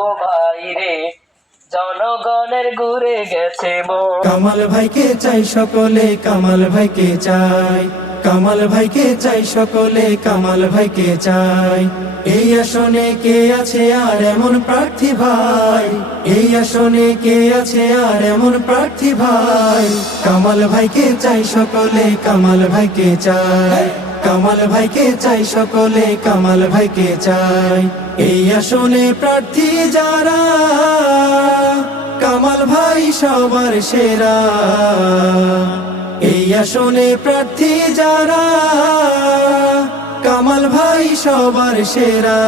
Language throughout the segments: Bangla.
ও ভাই রে, জনগণের ঘুরে গেছে মন। কামাল ভাইকে চাই সকলে, কামাল ভাইকে চাই, কামাল ভাইকে চাই সকলে, কামাল ভাইকে চাই। এই আসনে কে আছে আর এমন প্রার্থী ভাই, এই আসনে কে আছে আর এমন প্রার্থী ভাই। কামাল ভাইকে চাই সকলে, কামাল ভাইকে চাই, কামাল ভাইকে চাই সকলে, কামাল ভাইকে চাই। এই আসনে প্রার্থী যারা, কামাল ভাই সবার সেরা। এই আসনে প্রার্থী যারা, কামাল ভাই সবার সেরা।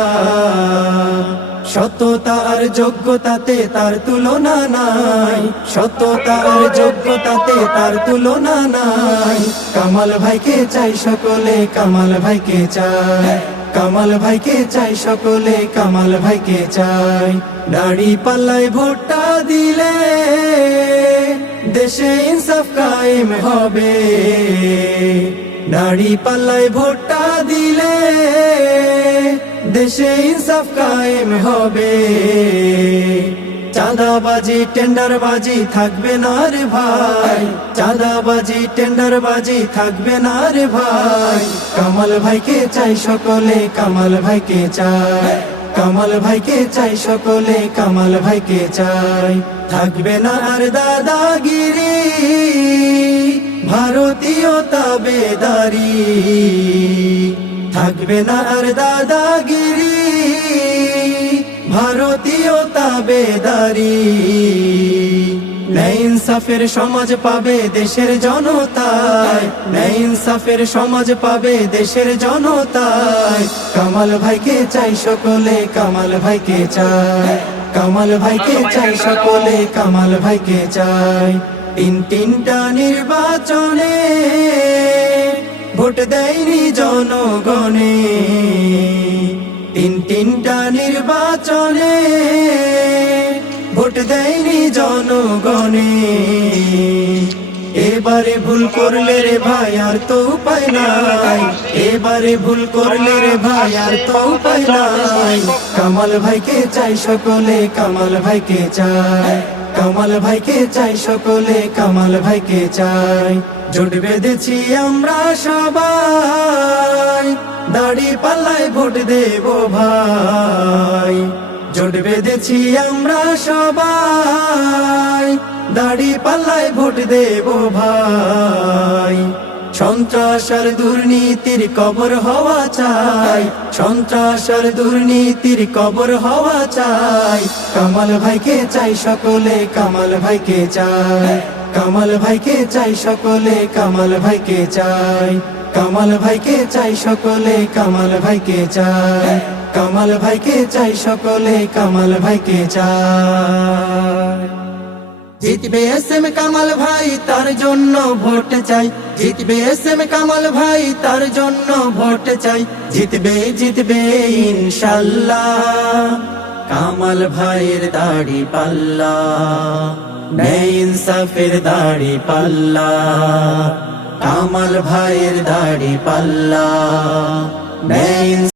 সততা আর যোগ্যতাতে তার তুলনা নাই, সততা আর যোগ্যতাতে তার তুলনা নাই। কামাল ভাইকে চাই সকলে, কামাল ভাইকে চাই, কামাল ভাইকে চাই সকলে, কামাল ভাইকে চাই। দাড়ি পাল্লায় ভোটটা দিলে দেশে ইনসাফ কায়েম হবে, দাড়ি পাল্লায় ভোটটা দিলে দেশে ইনসাফ কায়েম হবে। চাঁদাবাজি টেন্ডারবাজি থাকবে না রে ভাই, চাঁদাবাজি টেন্ডারবাজি থাকবে না রে ভাই। কামাল ভাইকে চাই সকলে, কামাল ভাইকে চাই, কামাল ভাইকে চাই সকলে, কামাল ভাইকে চাই। থাকবে না আর দাদাগিরি, ভারতীয় তাবেদারি, থাকবে না আর দাদাগিরি, ভারতীয় তাবেদারি। ন্যায় ইনসাফের সমাজ পাবে দেশের জনতায়, ন্যায় ইনসাফের সমাজ পাবে দেশের জনতায়। কামাল ভাইকে চাই সকলে, কামাল ভাইকে চাই, কামাল ভাইকে চাই সকলে, কামাল ভাইকে চাই। তিনটা নির্বাচনে ভোট দেয়নি জনগণে, তিনটা নির্বাচনে ভোট দেয়নি জনগণে। এবারে ভুল করলে রে ভাই আর তো উপায় নাই, এবারে ভুল করলে রে ভাই আর তো উপায় নাই। কামাল ভাইকে চাই সকলে, কামাল ভাইকে চাই, কামাল ভাইকে চাই সকলে, কামাল ভাইকে চাই। জোট বেঁধেছি আমরা সবাই, দাড়ি পাল্লায় ভোট দেব ভাই। জোট বেঁধেছি আমরা সবাই, দাড়ি পাল্লায় ভোট দেব ভাই। সন্ত্রাস আর দুর্নীতির কবর হওয়া চাই, সন্ত্রাস আর দুর্নীতির কবর হওয়া চাই। কামাল ভাইকে চাই সকলে, কামাল ভাইকে চাই, কামাল ভাইকে চাই সকলে, কামাল ভাইকে চাই। কামাল ভাইকে চাই সকলে, কামাল ভাইকে চাই, কামাল ভাইকে চাই সকলে, কামাল ভাইকে চাই। জিতবে এসএম কামাল ভাই তার জন্য ভোট চাই, জিতবে এসএম কামাল ভাই তার জন্য ভোট চাই। জিতবে জিতবে ইনশাল্লাহ, কামাল ভাইয়ের দাড়ি পাল্লা, ন্যায় ইনসাফের দাড়ি পাল্লা। কামাল ভাইয়ের দাড়ি পাল্লা, ন্যায়